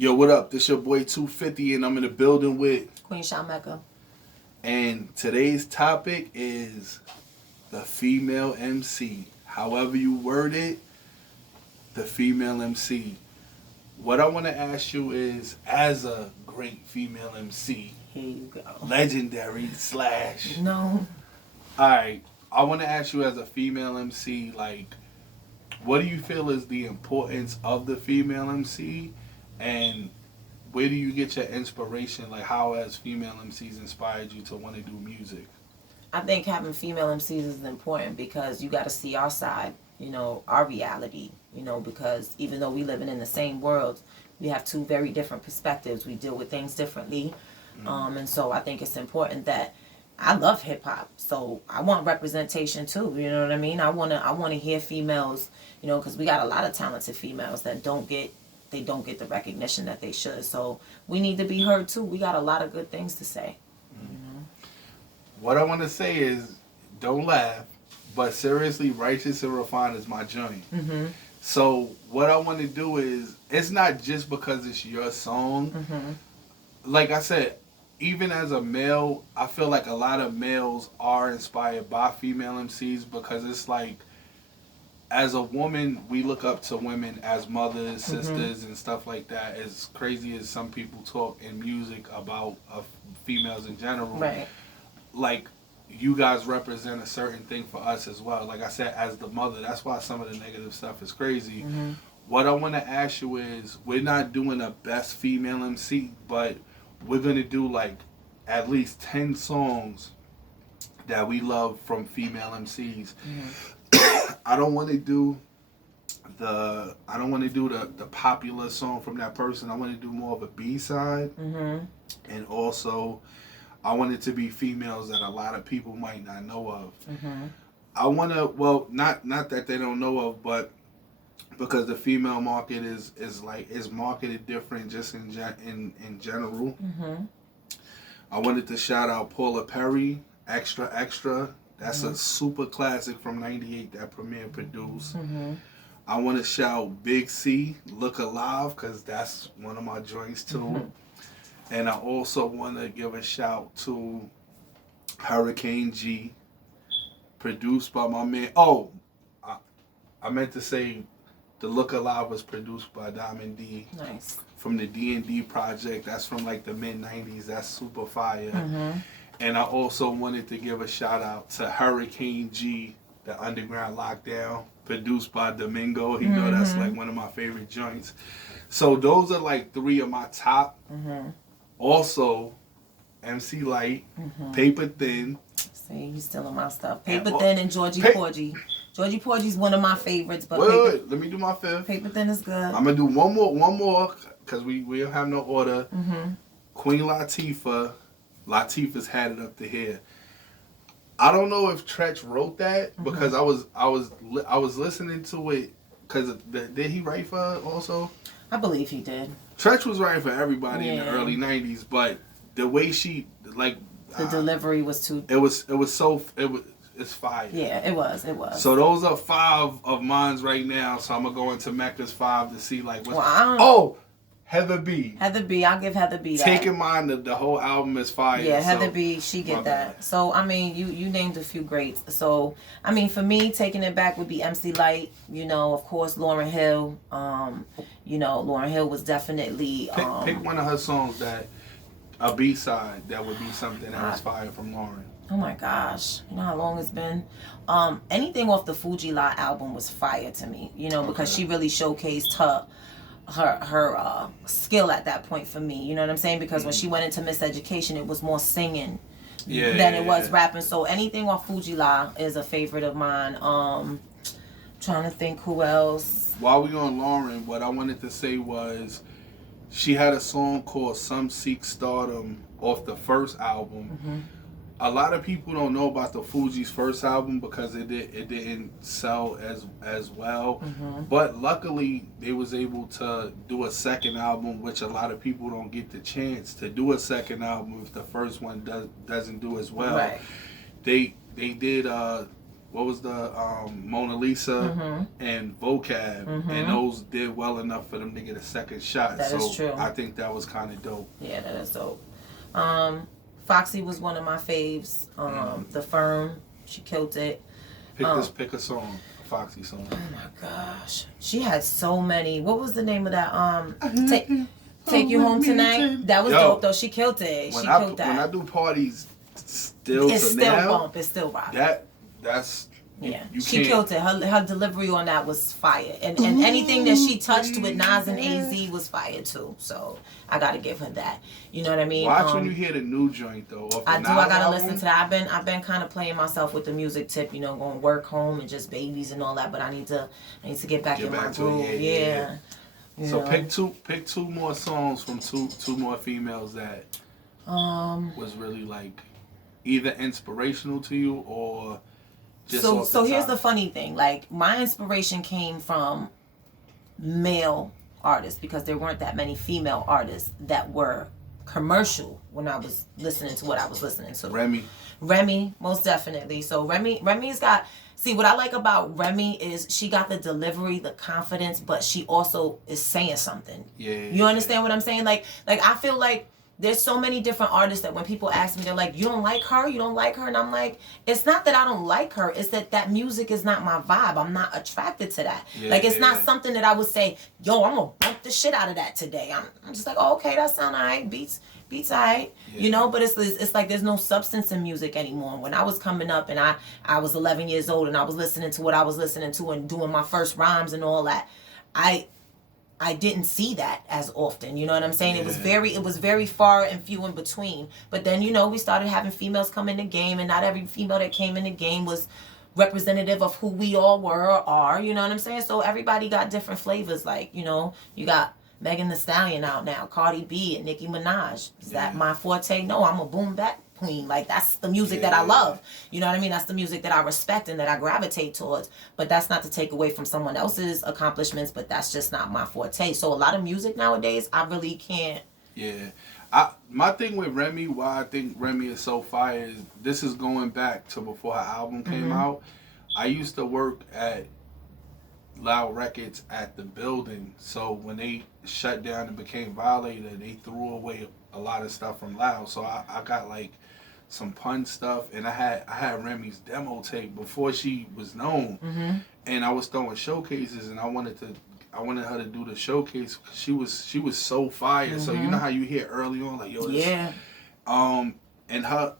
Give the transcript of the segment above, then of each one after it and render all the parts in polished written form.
Yo, what up? This your boy 250, and I'm in the building with Queen Mecca. And today's topic is the female MC. However you word it, the female MC. What I want to ask you is, as a great female MC, here you go, legendary slash. No. All right, I want to ask you as a female MC, like, what do you feel is the importance of the female MC? And where do you get your inspiration? Like, how has female MCs inspired you to want to do music? I think having female MCs is important because you got to see our side, our reality, because even though we living in the same world, we have two very different perspectives. We deal with things differently. And so I think it's important that I love hip hop, so I want representation too. You know what I mean? I want to hear females, because we got a lot of talented females that don't get the recognition that they should. So we need to be heard too. We got a lot of good things to say. What I want to say is, don't laugh, but seriously, Righteous and Refined is my joint. So what I want to do is, it's not just because it's your song. Like I said, even as a male, I feel like a lot of males are inspired by female MCs because it's like, as a woman, we look up to women as mothers, sisters, and stuff like that. As crazy as some people talk in music about females in general, Right. Like, you guys represent a certain thing for us as well. Like I said, as the mother, that's why some of the negative stuff is crazy. What I want to ask you is, we're not doing a best female MC, but we're going to do like at least 10 songs that we love from female MCs. I don't want to do the popular song from that person. I want to do more of a B-side. And also, I want it to be females that a lot of people might not know of. I want to, well, not that they don't know of, but because the female market is marketed different just in general. I wanted to shout out Paula Perry, Extra Extra. That's a super classic from '98 that Premier produced. I want to shout Big C, Look Alive, because that's one of my joints too. And I also want to give a shout to Hurricane G, produced by my man. Oh, I meant to say the Look Alive was produced by Diamond D. Nice. From the D&D project. That's from like the mid-90s. That's super fire. And I also wanted to give a shout out to Hurricane G, the Underground Lockdown, produced by Domingo. You know, that's like one of my favorite joints. So those are like three of my top. Also, MC Light, Paper Thin. See, you stealing my stuff. Paper Thin and Georgie Porgy. Georgie Porgy's one of my favorites, but wait, let me do my fifth. Paper Thin is good. I'm gonna do one more, because we don't have no order. Queen Latifah. Latifah's Had It Up to Here. I don't know if Tretch wrote that because I was listening to it because did he write for her also? I believe he did. Tretch was writing for everybody in the early '90s, but the way she the delivery was too. It's fire. Yeah, it was. So those are 5 of mine right now. So I'm gonna go into Mecca's 5 to see like what's. Heather B. I'll give Heather B that. Taking mine, the whole album is fire. Yeah, Heather B, she get that. Bad. So, I mean, you named a few greats. So, I mean, for me, taking it back would be MC Light, of course, Lauryn Hill. Lauryn Hill was definitely... Pick one of her songs a B-side, that would be something that was fire from Lauryn. Oh my gosh, you know how long it's been? Anything off the Fuji La album was fire to me, because she really showcased her skill at that point for me, you know what I'm saying? Because when she went into Miseducation, it was more singing than it was rapping. So anything off Fuji La is a favorite of mine. Trying to think who else. While we on Lauryn, what I wanted to say was she had a song called Some Seek Stardom off the first album. A lot of people don't know about the Fugees' first album because it didn't sell as well. But luckily, they was able to do a second album, which a lot of people don't get the chance to do a second album if the first one doesn't do as well. Right. They did what was the Mona Lisa and Vocab, and those did well enough for them to get a second shot. That is true. I think that was kind of dope. Yeah, that is dope. Foxy was one of my faves. The Firm, she killed it. Pick a song, a Foxy song. Oh my gosh, she had so many. What was the name of that? Take You Home Tonight. That was dope though. She killed it. She killed that. When I do parties, it's still bump. It's still rock. That's yeah. She killed it. Her delivery on that was fire, and anything that she touched with Nas and AZ was fire too. So I gotta give her that. You know what I mean? Watch when you hear the new joint though. I gotta listen to that. I've been kind of playing myself with the music tip. You know, going work, home, and just babies and all that. But I need to get back in my groove. Yeah. So pick two more songs from two more females that was really like either inspirational to you or just so here's the funny thing. Like my inspiration came from male artists because there weren't that many female artists that were commercial when I was listening to what I was listening to. Remy, most definitely. So Remy's got. See, what I like about Remy is she got the delivery, the confidence, but she also is saying something. Yeah. You understand what I'm saying? Like I feel like there's so many different artists that when people ask me, they're like, you don't like her? You don't like her? And I'm like, it's not that I don't like her. It's that music is not my vibe. I'm not attracted to that. Yeah, it's not something that I would say, yo, I'm going to bump the shit out of that today. I'm just like, oh, okay, that sound all right. Beats alright, you know, but it's like there's no substance in music anymore. When I was coming up and I was 11 years old and I was listening to what I was listening to and doing my first rhymes and all that, I didn't see that as often. You know what I'm saying? Yeah. It was very far and few in between. But then, you know, we started having females come in the game, and not every female that came in the game was representative of who we all were or are. You know what I'm saying? So everybody got different flavors. Like, you know, you got Megan Thee Stallion out now, Cardi B and Nicki Minaj. Is that my forte? No, I'm a boom bap queen. Like, that's the music that I love. You know what I mean? That's the music that I respect and that I gravitate towards. But that's not to take away from someone else's accomplishments, but that's just not my forte. So a lot of music nowadays, I really can't. Yeah. My thing with Remy, why I think Remy is so fire is this is going back to before her album came out. I used to work at Loud Records at the building, so when they shut down and became Violator, they threw away a lot of stuff from Loud. So I got like some pun stuff, and I had Remy's demo tape before she was known, and I was throwing showcases, and I wanted her to do the showcase because she was so fire. So you know how you hear early on like, yo, this, and her.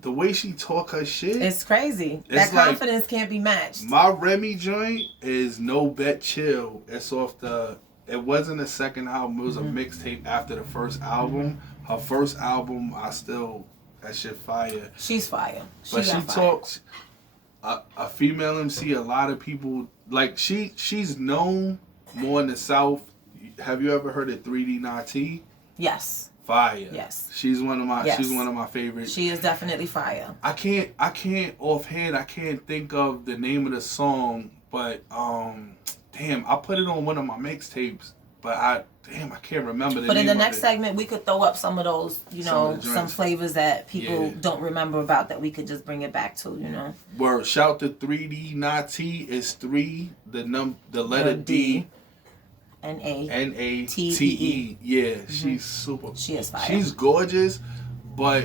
The way she talk her shit, it's crazy. That confidence like, can't be matched. My Remy joint is No Bet Chill. It's off it wasn't a second album, it was a mixtape after the first album. Her first album, that shit fire. She's fire. But she talks, a female MC, a lot of people, like she's known more in the South. Have you ever heard of 3D Nati? Yes. Fire. Yes. She's one of my favorites. She is definitely fire. I can't offhand I can't think of the name of the song, but damn, I put it on one of my mixtapes, but I can't remember the name. But in the next segment we could throw up some of those, you know, some flavors that people don't remember about that we could just bring it back to, you know. Word, shout to 3D Nati is 3, the letter D. N-A-T-E. Yeah, she's super. She is fire. She's gorgeous, but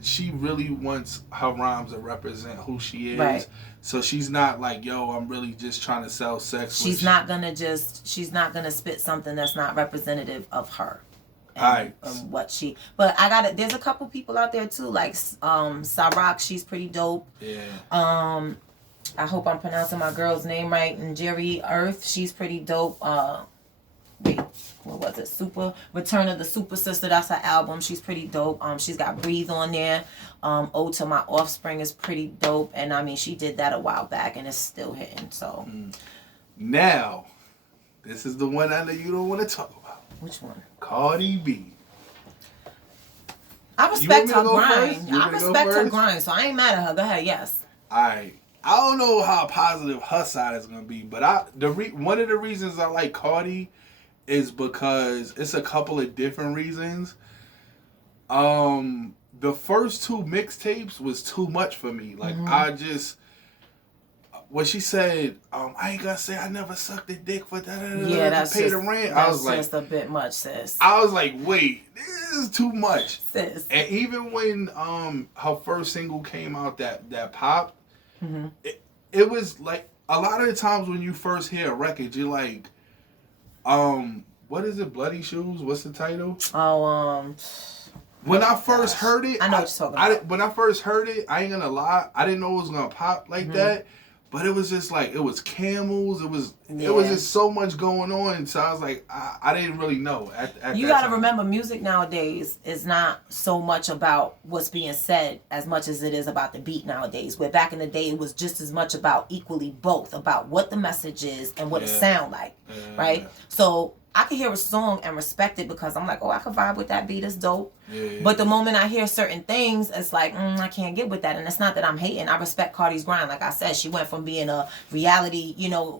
she really wants her rhymes to represent who she is. Right. So she's not like, yo, I'm really just trying to sell sex. She's not gonna spit something that's not representative of her. And, but there's a couple people out there too, like Sarak, she's pretty dope. Yeah. I hope I'm pronouncing my girl's name right. And Jerry Earth, she's pretty dope. What was it? Return of the Super Sister. That's her album. She's pretty dope. She's got Breathe on there. Ode to My Offspring is pretty dope. And I mean, she did that a while back, and it's still hitting. So now, this is the one I know you don't want to talk about. Which one? Cardi B. I respect her grind. So I ain't mad at her. Go ahead. Yes. I don't know how positive her side is gonna be, but one of the reasons I like Cardi is because it's a couple of different reasons. The first 2 mixtapes was too much for me. Like when she said, I ain't gonna say I never sucked a dick for that that's to pay the rent. I was like, just a bit much, sis. I was like, wait, this is too much, sis. And even when her first single came out, that popped, it was like a lot of the times when you first hear a record, you're like, what is it? Bloody Shoes? What's the title? Oh, when I first heard it, I know what you're talking about. When I first heard it, I ain't gonna lie, I didn't know it was gonna pop like that. But it was just like, it was camels. It was just so much going on. So I was like, I didn't really know. You got to remember, music nowadays is not so much about what's being said as much as it is about the beat nowadays. Where back in the day, it was just as much about equally both, about what the message is and what it sound like, right? So I could hear a song and respect it because I'm like, oh, I could vibe with that beat. It's dope. But the moment I hear certain things, it's like, I can't get with that. And it's not that I'm hating. I respect Cardi's grind. Like I said, she went from being a reality,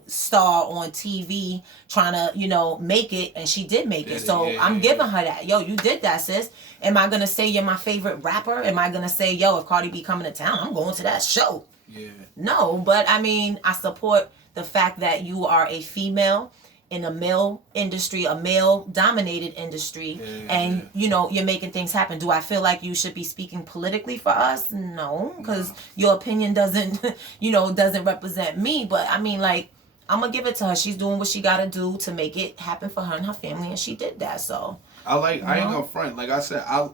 star on TV, trying to, make it. And she did make it. So I'm giving her that. Yo, you did that, sis. Am I going to say you're my favorite rapper? Am I going to say, yo, if Cardi B coming to town, I'm going to that show? Yeah. No, but I mean, I support the fact that you are a female in a male industry, a male-dominated industry, and, you're making things happen. Do I feel like you should be speaking politically for us? No, because your opinion doesn't, doesn't represent me. But, I mean, like, I'm going to give it to her. She's doing what she got to do to make it happen for her and her family, and she did that, so. I ain't gonna front. Like I said, I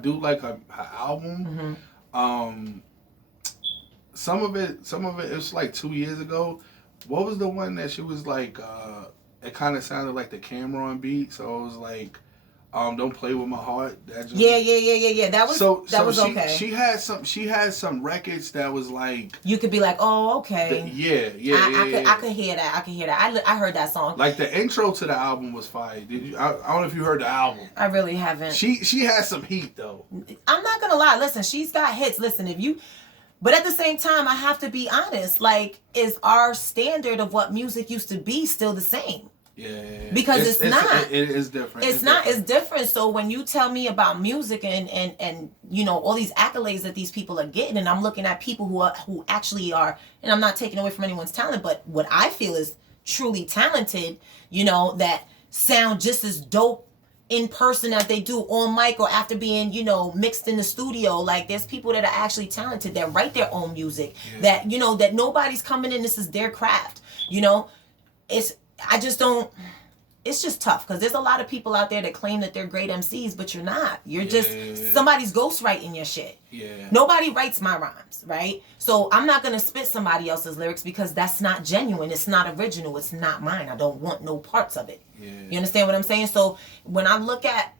do like her album. Some of it was like 2 years ago. What was the one that she was like, it kind of sounded like the Cameron beat, so it was like, don't play with my heart. That just, yeah. That was okay. She had some records that was like, you could be like, oh, okay. I could hear that. I heard that song. Like the intro to the album was fire. Did you? I don't know if you heard the album. I really haven't. She had some heat though. I'm not gonna lie. Listen, she's got hits. Listen, but at the same time, I have to be honest. Like, is our standard of what music used to be still the same? Yeah. Because it's not. It is different. It's not. It's different. So when you tell me about music and all these accolades that these people are getting, and I'm looking at people who actually are, and I'm not taking away from anyone's talent, but what I feel is truly talented, that sound just as dope in person as they do on mic or after being, mixed in the studio. Like, there's people that are actually talented that write their own music, that, that nobody's coming in. This is their craft. It's just tough because there's a lot of people out there that claim that they're great MCs, but you're not. You're just somebody's ghostwriting your shit. Yeah. Nobody writes my rhymes, right? So I'm not going to spit somebody else's lyrics because that's not genuine. It's not original. It's not mine. I don't want no parts of it. Yeah. You understand what I'm saying? So when I look at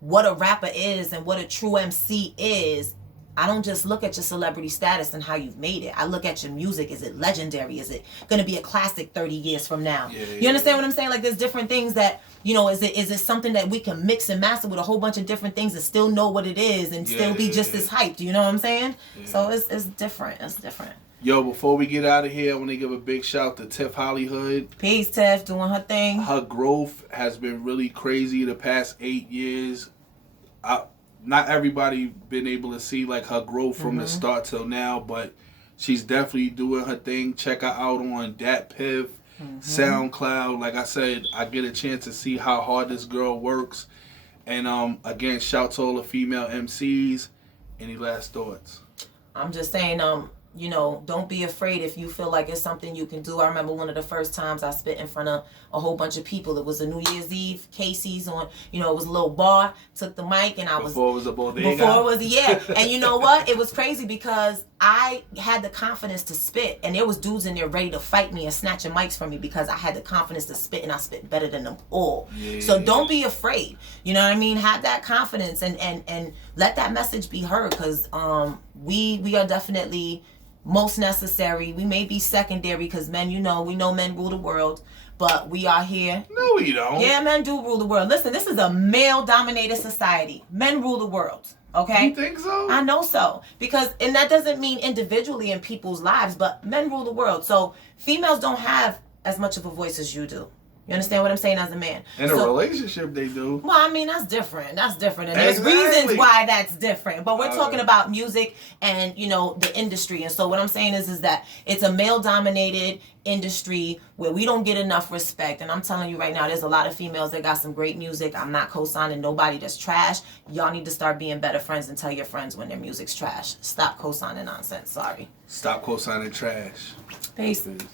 what a rapper is and what a true MC is, I don't just look at your celebrity status and how you've made it. I look at your music. Is it legendary? Is it going to be a classic 30 years from now? You understand what I'm saying? Like, there's different things that, is it something that we can mix and master with a whole bunch of different things and still know what it is and still be just as hyped? You know what I'm saying? Yeah. So it's different. It's different. Yo, before we get out of here, I want to give a big shout to Tiff Hollywood. Peace, Tiff, doing her thing. Her growth has been really crazy the past 8 years. Not everybody been able to see like her growth from the start till now, but she's definitely doing her thing. Check her out on Dat Piff, SoundCloud. Like I said, I get a chance to see how hard this girl works. And again, shout to all the female MCs. Any last thoughts? I'm just saying, don't be afraid if you feel like it's something you can do. I remember one of the first times I spit in front of a whole bunch of people. It was a New Year's Eve, Casey's on, it was a little bar, took the mic, and Before it was a bodega. Before it was, yeah. And you know what? It was crazy because I had the confidence to spit, and there was dudes in there ready to fight me and snatching mics from me because I had the confidence to spit, and I spit better than them all. Yeah. So don't be afraid. You know what I mean? Have that confidence and let that message be heard because we are definitely most necessary. We may be secondary because men, we know men rule the world, but we are here. No, we don't. Yeah, men do rule the world. Listen, this is a male-dominated society. Men rule the world, okay? You think so? I know so. And that doesn't mean individually in people's lives, but men rule the world. So females don't have as much of a voice as you do. You understand what I'm saying as a man? In a relationship, they do. Well, I mean, that's different. That's different. And there's Exactly. reasons why that's different. But we're talking about music and, you know, the industry. And so what I'm saying is that it's a male-dominated industry where we don't get enough respect. And I'm telling you right now, there's a lot of females that got some great music. I'm not co-signing nobody that's trash. Y'all need to start being better friends and tell your friends when their music's trash. Stop co-signing nonsense. Sorry. Stop co-signing trash. Peace. Peace.